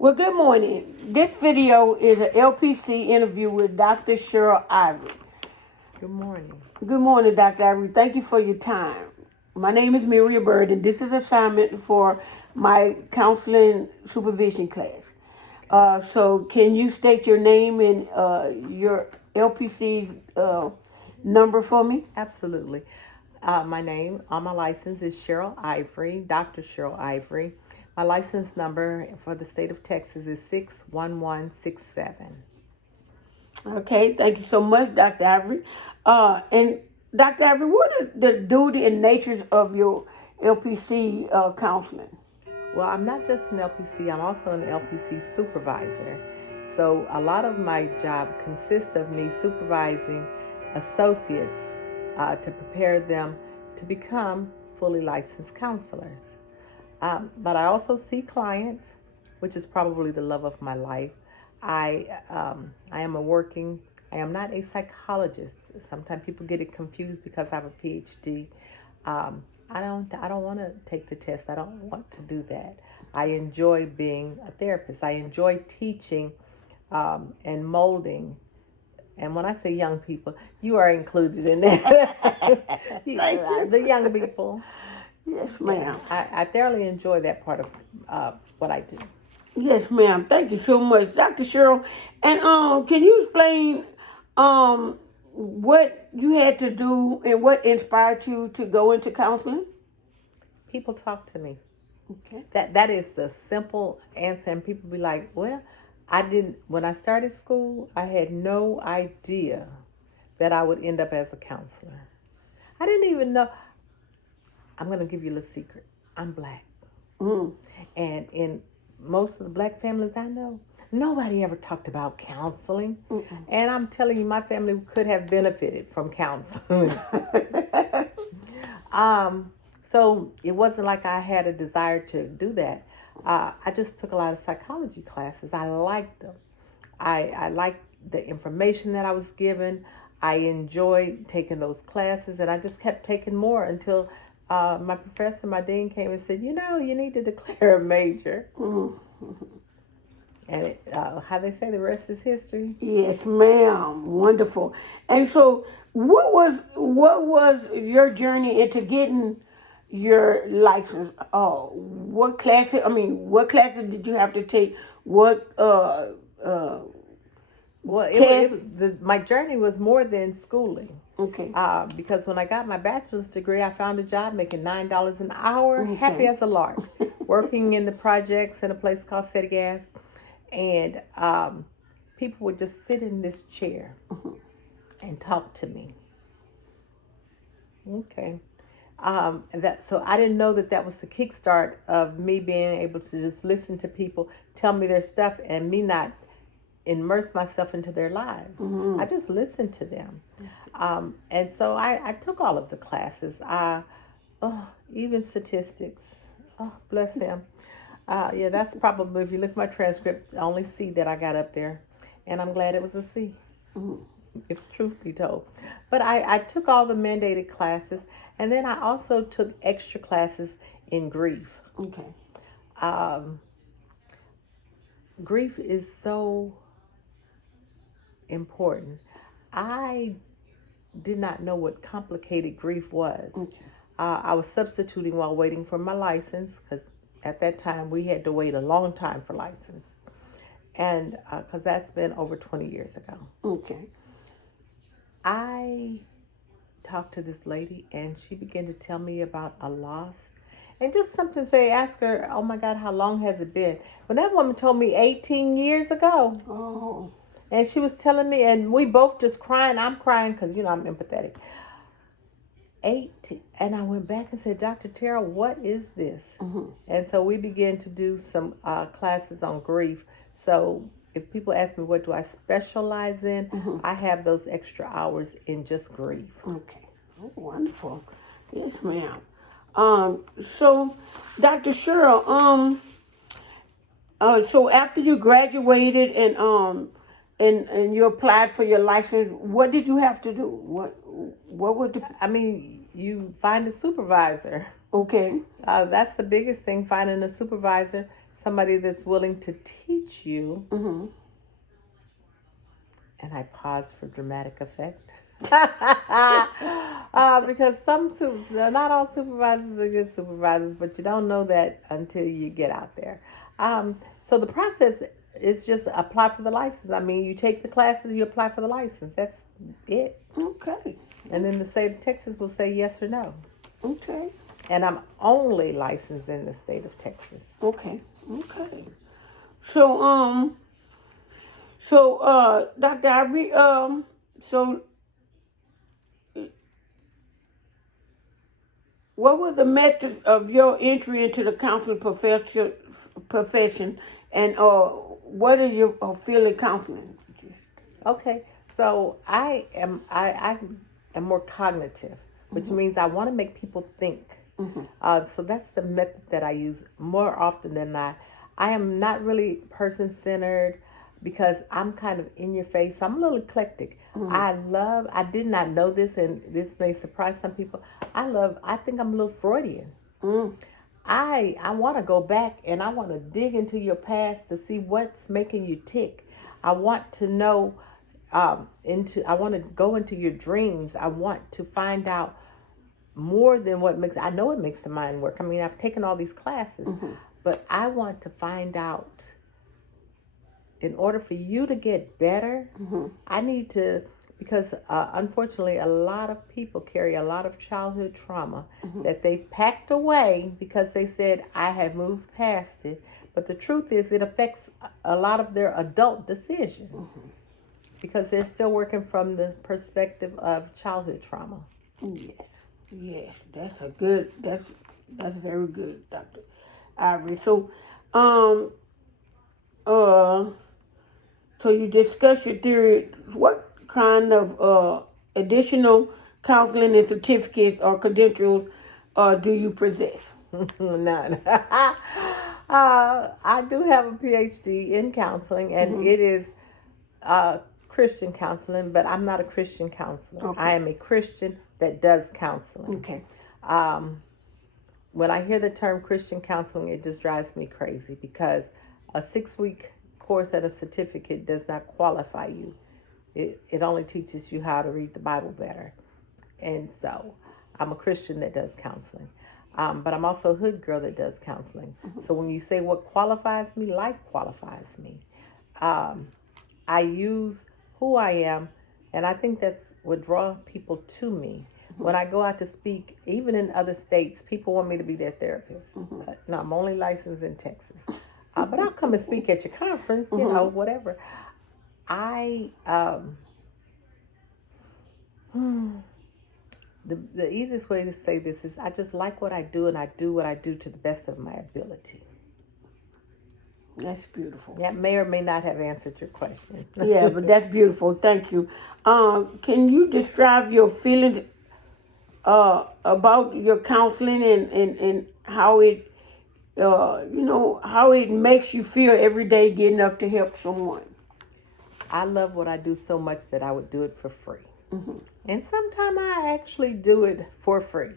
Well, good morning. This video is an LPC interview with Dr. Cheryl Ivory. Good morning. Good morning, Dr. Ivory. Thank you for your time. My name is Miriam Bird, and this is assignment for my counseling supervision class. So can you state your name and your LPC number for me? Absolutely. My name on my license is Cheryl Ivory, Dr. Cheryl Ivory. My license number for the state of Texas is 61167. Okay, thank you so much, Dr. Ivory. And Dr. Ivory, what is the duty and natures of your LPC counseling? Well, I'm not just an LPC, I'm also an LPC supervisor. So a lot of my job consists of me supervising associates to prepare them to become fully licensed counselors. But I also see clients, which is probably the love of my life. I am I am not a psychologist. Sometimes people get it confused because I have a PhD. I don't want to take the test. I don't want to do that. I enjoy being a therapist. I enjoy teaching and molding. And when I say young people, you are included in that. The young people. Yes, ma'am. I thoroughly enjoy that part of what I do. Yes, ma'am. Thank you so much, Dr. Cheryl. And can you explain what you had to do and what inspired you to go into counseling? People talk to me. Okay. That is the simple answer. And people be like, well, when I started school, I had no idea that I would end up as a counselor. I didn't even know. I'm going to give you a little secret. I'm black. Mm. And in most of the black families I know, nobody ever talked about counseling. Mm-mm. And I'm telling you, my family could have benefited from counseling. So it wasn't like I had a desire to do that. I just took a lot of psychology classes. I liked them. I liked the information that I was given. I enjoyed taking those classes, and I just kept taking more until my professor, my dean, came and said, you need to declare a major. Mm-hmm. And how they say, the rest is history. Yes, ma'am. Wonderful. And so, what was your journey into getting your license? Oh, what classes did you have to take? What Well, test? my journey was more than schooling. Okay. Because when I got my bachelor's degree, I found a job making $9 an hour, Okay. happy as a lark, working in the projects in a place called City Gas. And people would just sit in this chair and talk to me. Okay. So I didn't know that was the kickstart of me being able to just listen to people tell me their stuff and me not immerse myself into their lives. Mm-hmm. I just listened to them. And so I took all of the classes. Even statistics. Oh, bless him. Yeah, that's probably, if you look at my transcript, I only C that I got up there. And I'm glad it was a C, if truth be told. But I took all the mandated classes, and then I also took extra classes in grief. Okay. Grief is so important. I did not know what complicated grief was. Okay. I was substituting while waiting for my license, because at that time we had to wait a long time for license, and because that's been over 20 years ago. Okay. I talked to this lady, and she began to tell me about a loss, and just something ask her, oh my God, how long has it been? When that woman told me 18 years ago. Oh. And she was telling me, and we both just crying. I'm crying because, I'm empathetic. 18. And I went back and said, Dr. Terrell, what is this? Mm-hmm. And so we began to do some classes on grief. So if people ask me, what do I specialize in? I have those extra hours in just grief. Okay. Oh, wonderful. Yes, ma'am. So, Dr. Cheryl, so after you graduated and you applied for your license, what did you have to do? What would the... you find a supervisor. Okay. That's the biggest thing, finding a supervisor. somebody that's willing to teach you. Mm-hmm. And I pause for dramatic effect. Because not all supervisors are good supervisors, but you don't know that until you get out there. So the process is just apply for the license. I mean, you take the classes, you apply for the license. That's it. Okay. And then the state of Texas will say yes or no. Okay. And I'm only licensed in the state of Texas. Okay. Okay. So Dr. Ivory, so what were the methods of your entry into the counseling profession, and what is your field of counseling? Okay, so I am more cognitive, which means I want to make people think. So that's the method that I use more often than not. I am not really person centered because I'm kind of in your face. I'm a little eclectic. I did not know this, and this may surprise some people. I think I'm a little Freudian. I want to go back and I want to dig into your past to see what's making you tick. I want to know I want to go into your dreams. I want to find out more than I know it makes the mind work. I mean, I've taken all these classes, but I want to find out, in order for you to get better, I need to, because unfortunately, a lot of people carry a lot of childhood trauma that they've packed away because they said, I have moved past it. But the truth is, it affects a lot of their adult decisions because they're still working from the perspective of childhood trauma. Yes, that's very good, Dr. Ivory. So, so you discuss your theory. What kind of additional counseling and certificates or credentials do you possess? None. I do have a PhD in counseling, and it is Christian counseling, but I'm not a Christian counselor. Okay. I am a Christian that does counseling. Okay. When I hear the term Christian counseling, it just drives me crazy because a 6-week course at a certificate does not qualify you. It only teaches you how to read the Bible better. And so I'm a Christian that does counseling. But I'm also a hood girl that does counseling. So when you say what qualifies me, life qualifies me. I use who I am, and I think that's what draws people to me. When I go out to speak, even in other states, people want me to be their therapist. No, I'm only licensed in Texas. But I'll come and speak at your conference, you know, whatever. The easiest way to say this is I just like what I do, and I do what I do to the best of my ability. That's beautiful. That may or may not have answered your question. Yeah, but that's beautiful. Thank you. Can you describe your feelings about your counseling and how it, how it makes you feel every day getting up to help someone? I love what I do so much that I would do it for free. And sometimes I actually do it for free.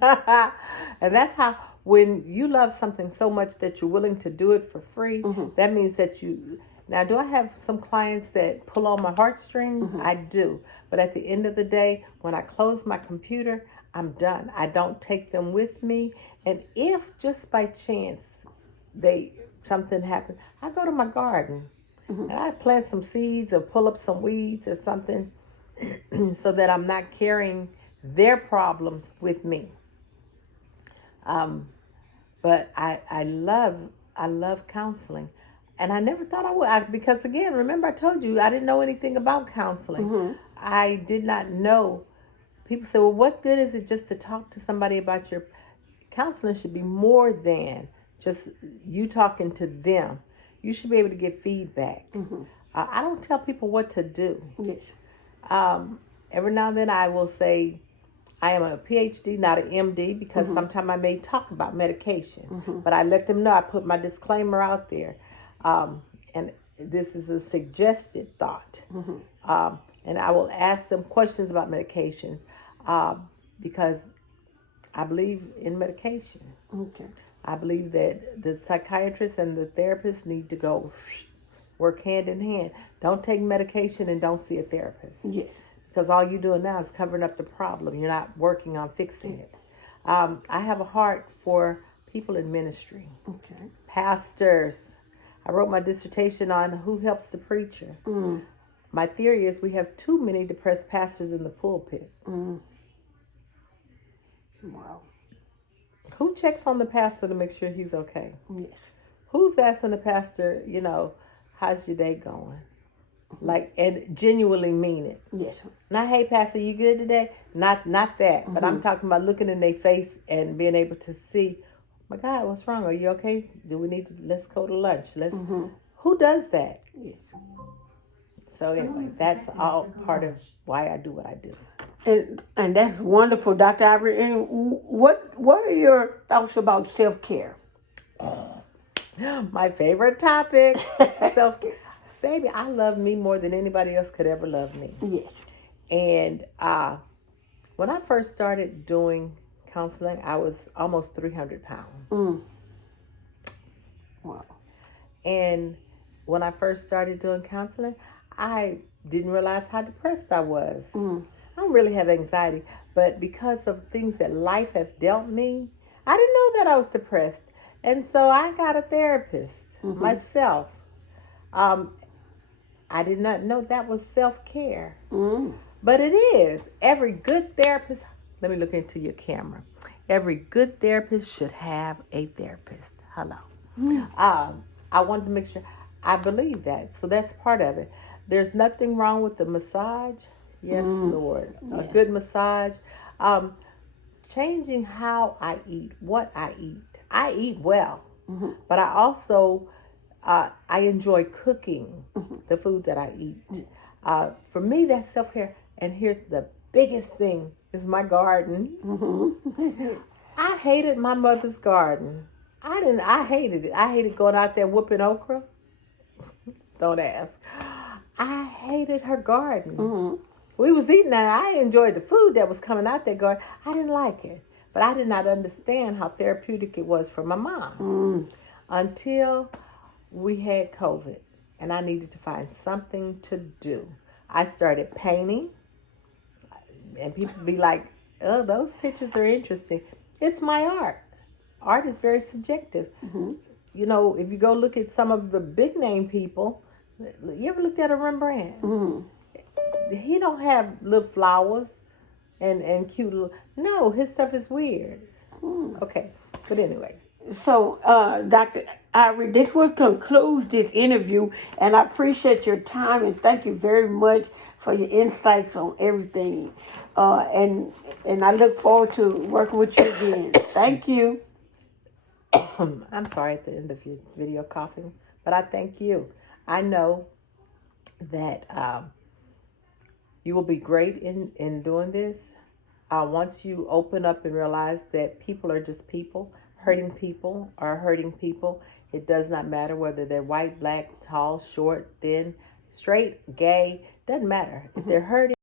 And that's how, when you love something so much that you're willing to do it for free, that means that now, do I have some clients that pull on my heartstrings? I do. But at the end of the day, when I close my computer, I'm done. I don't take them with me. And if just by chance something happens, I go to my garden and I plant some seeds or pull up some weeds or something so that I'm not carrying their problems with me. But I love counseling. And I never thought I would, because again, remember I told you, I didn't know anything about counseling. I did not know. People say, well, what good is it just to talk to somebody about your counseling? Should be more than just you talking to them. You should be able to get feedback. I don't tell people what to do. Yes. Every now and then I will say, I am a PhD, not an MD, because sometimes I may talk about medication. But I let them know, I put my disclaimer out there. And this is a suggested thought. And I will ask them questions about medications because I believe in medication. Okay. I believe that the psychiatrist and the therapist need to go work hand in hand. Don't take medication and don't see a therapist. Yes. Because all you're doing now is covering up the problem. You're not working on fixing it. I have a heart for people in ministry, Okay. pastors. I wrote my dissertation on who helps the preacher. Mm. My theory is we have too many depressed pastors in the pulpit. Mm. Wow. Who checks on the pastor to make sure he's okay? Yes. Who's asking the pastor, how's your day going? Like, and genuinely mean it. Yes. Not, hey, pastor, you good today? Not that. But I'm talking about looking in their face and being able to see, my God, what's wrong? Are you okay? Do we need to, let's go to lunch. Who does that? Yes. So anyway, that's all part of why I do what I do. And that's wonderful, Dr. Ivory. And what are your thoughts about self-care? My favorite topic, self-care. Baby, I love me more than anybody else could ever love me. Yes. And when I first started doing counseling, I was almost 300 pounds. Mm. Wow. And when I first started doing counseling, I didn't realize how depressed I was. Mm. I don't really have anxiety, but because of things that life have dealt me, I didn't know that I was depressed. And so I got a therapist myself. I did not know that was self-care. Mm. But it is. Every good therapist, let me look into your camera. Every good therapist should have a therapist. Hello. I wanted to make sure, I believe that. So that's part of it. There's nothing wrong with the massage. Yes, Lord. A good massage. Changing how I eat, what I eat. I eat well, but I also, I enjoy cooking the food that I eat. For me, that's self-care. And here's the biggest thing is my garden. I hated my mother's garden. I hated it. I hated going out there whooping okra. Don't ask. I hated her garden. We was eating that. I enjoyed the food that was coming out that garden. I didn't like it. But I did not understand how therapeutic it was for my mom. Until we had COVID and I needed to find something to do. I started painting. And people be like, oh, those pictures are interesting. It's my art. Art is very subjective. You know, if you go look at some of the big name people, you ever looked at a Rembrandt? He don't have little flowers and cute little, no, his stuff is weird. Okay, but anyway. So, Dr. Ivory, this will conclude this interview, and I appreciate your time, and thank you very much for your insights on everything. And I look forward to working with you again. Thank you. I'm sorry at the end of your video coughing, but I thank you. I know that you will be great in doing this. Once you open up and realize that people are just people, hurting people are hurting people. It does not matter whether they're white, black, tall, short, thin, straight, gay, doesn't matter. If they're hurting,